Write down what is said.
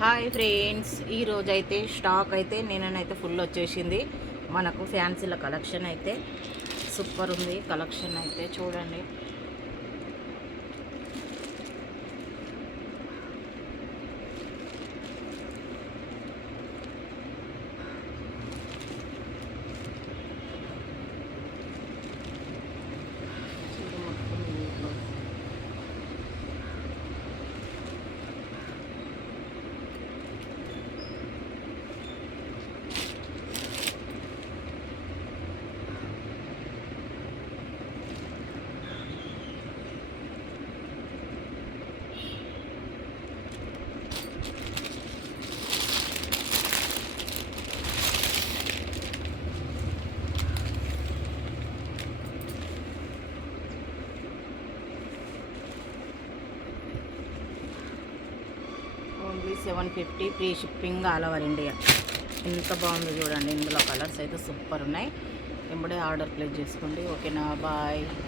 Hi friends, ఈరోజు అయితే stock అయితే నేనైతే ఫుల్ వచ్చేసింది. మనకు ఫ్యాన్సీల కలెక్షన్ అయితే సూపర్ ఉంది. కలెక్షన్ అయితే చూడండి. Only 750 free shipping all over India. ఎంత బాగుందో చూడండి. ఇందులో కలర్స్ అయితే సూపర్ ఉన్నాయి. ఎంబడే ఆర్డర్ ప్లేస్ చేసుకోండి. ఓకేనా, బాయ్.